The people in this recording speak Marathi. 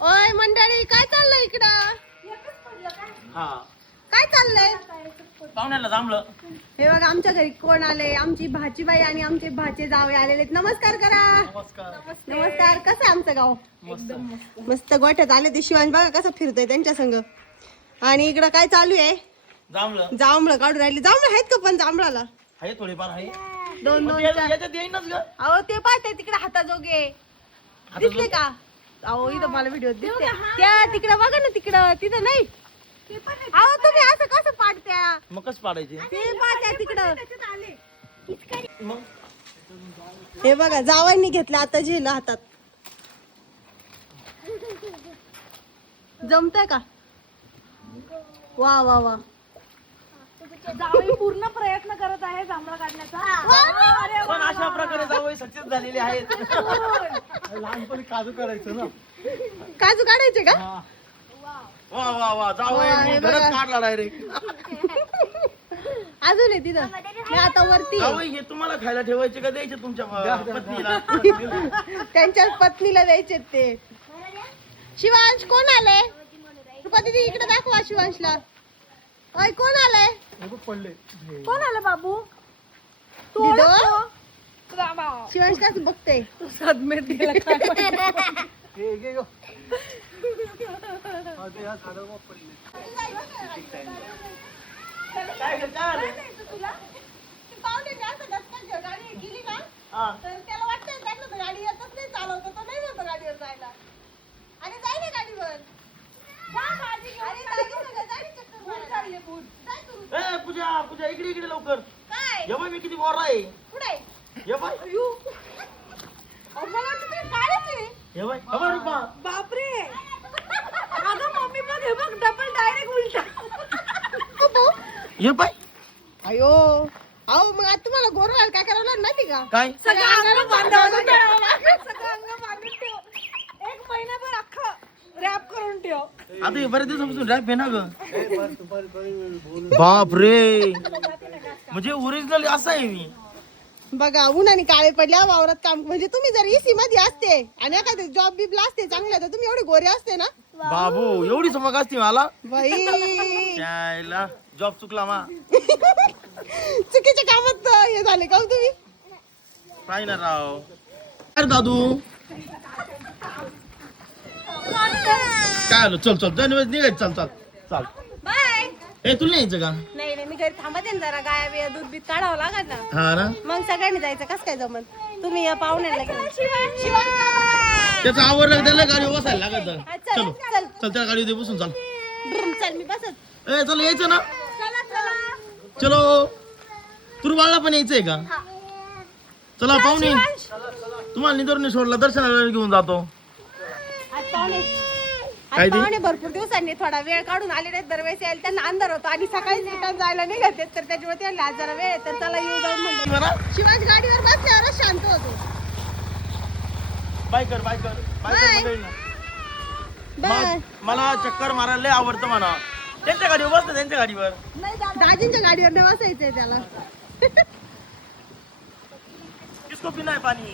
ओय मंडळी, काय चाललंय इकडं? हा काय चाललंय? पाहुण्याला थांबलं. हे बघा आमच्या घरी कोण आले, आमची भाचीबाई आणि आमचे भाचे जावे आलेले आहेत. नमस्कार करा. नमस्कार. कसं आहे आमचं गाव? मस्त गोठ्यात आले ते. शिवांश बघा कसं फिरतोय त्यांच्या संग. आणि इकडं काय चालू आहे? जांभळं काढून राहिली. जांभळं आहेत का पण जांभळाला? आहे थोडीफार आहे. दोन दोन याच्यात येईनच ग. अहो ते पाहते तिकडे हाताजोगे दिसले का? अहो इथं मला व्हिडिओ दिसते त्या तिकडे बघा ना, तिकडं तिथं नाही. अहो तुम्ही असं कसं पाडत्या? मग कसं पाडायचे? ते पाहत्या तिकडं. मग हे बघा जावांनी घेतलं आता झेल हातात. जमतंय का? वा वा वा. जावई पूर्ण प्रयत्न करत आहे जांभळा काढण्याचा. पण अशा प्रकारे जावई सक्सेस झालेले आहेत. लहानपणी काजू करायचं ना. काजू काढायचे का? वा वा वा वा, हे जावई बघा. घरच काढला डायरेक्ट. अजून आहे तिथं. मी आता वरती आहे. जावई हे तुम्हाला खायला ठेवायचे का द्यायचे तुमच्या पत्नीला? त्यांच्या पत्नीला द्यायचे ते. शिवांश कोण आले? रुपा दीदी इकडे दाखवा शिवांशला. ओय कोण आलंय? कोण आलं बाबू? दिदो? शिवांश कसं बघते? सदमेत गेला काय ग, काय आलं? हा. तर त्याला वाटतंय त्यांना तर गाडी येतच नाही चालवतो, तो नाही म्हणतो गाडीवर जायला. आणि जाय ना गाडीवर. अरे जाय ना, जाय ना चक्कर मारायला. जाय तू. ए पूजा पूजा इकडे इकडे लवकर. काय? ये बाई मी किती गोरा आहे. पुढे. ये बाई अहो, मला वाटतं तुम्ही काढायचे. ये बाई खबर रुपा. बापरे. अगं मम्मी बघ, हे बघ डबल डायरेक्ट उलटा. ये बाई अयो अहो मग आता तुम्हाला गोरवाल काय करावं लागलं माहिती का? काय सगळं अंगाला बांधावं लागेल. सगळं अंग बांधून ठेव. 1 महिनाभर अख्खं रॅप करून ठेव. आता हे बरेच दिवसापासून रॅप आहे ना ग. बाप रे, म्हणजे ओरिजिनल असं आहे मी. बघा उन्हाने काळे पडल्या वावरात काम. म्हणजे तुम्ही जर इसी मध्ये असते आणि एखादे जॉब बिबला असते चांगला, तर तुम्ही एवढे गोरे असते ना. बाबू एवढी समज असते मला. बाई त्याला जॉब चुकला मा. चुकीच्या कामात हे झाले का हो तुम्ही? काय ना राव. अरे दादू काय आलो? चल चल जाऊन निघायचं. चल चल चल. बाय. ए तुला यायचं का? नाही नाही मी घरी थांबा दे ना जरा. गाया बिया दूध बीत काढावं लागत ना. हा ना. मग सगळ्यांनी जायचं. कसं काय जमन? तुम्ही या पाहुण्याला घेऊन. त्याचं आवडलं त्याला गाडी बसायला लागत. हा, चल चलो चल चल त्या गाडी बसून चल. चल मी बसत. ए चल यायचं ना. चला चला. चलो तुरबाळला पण यायचंय का? चला पाहुणे, तुम्हाला निदर्ने सोडला दर्शनाला घेऊन जातो. आज पाहुणे काय ते? पाहुणे भरपूर दिवसांनी थोडा वेळ काढून आले नाहीत. दरवेळेस यायला त्यांना अंधार होतो आणि सकाळी रिटर्न जायला निघत आहेत. तर त्याच्यामुळे त्यांना आज जरा वेळ आहे, तर त्याला येऊ जाऊन म्हणलं. बरं? शिवाजी गाडीवर बसल्यावरच शांत होतो. बाय कर बाय कर बाय कर बाय. मंडळींनो. बाय. मला चक्कर मारायला लय आवडतं म्हणा. त्यांच्या गाडीवर बसतं, त्यांच्या गाडीवर. दाजींच्या गाडीवर नाही बसायचंय त्याला. किसको पिना है पाणी?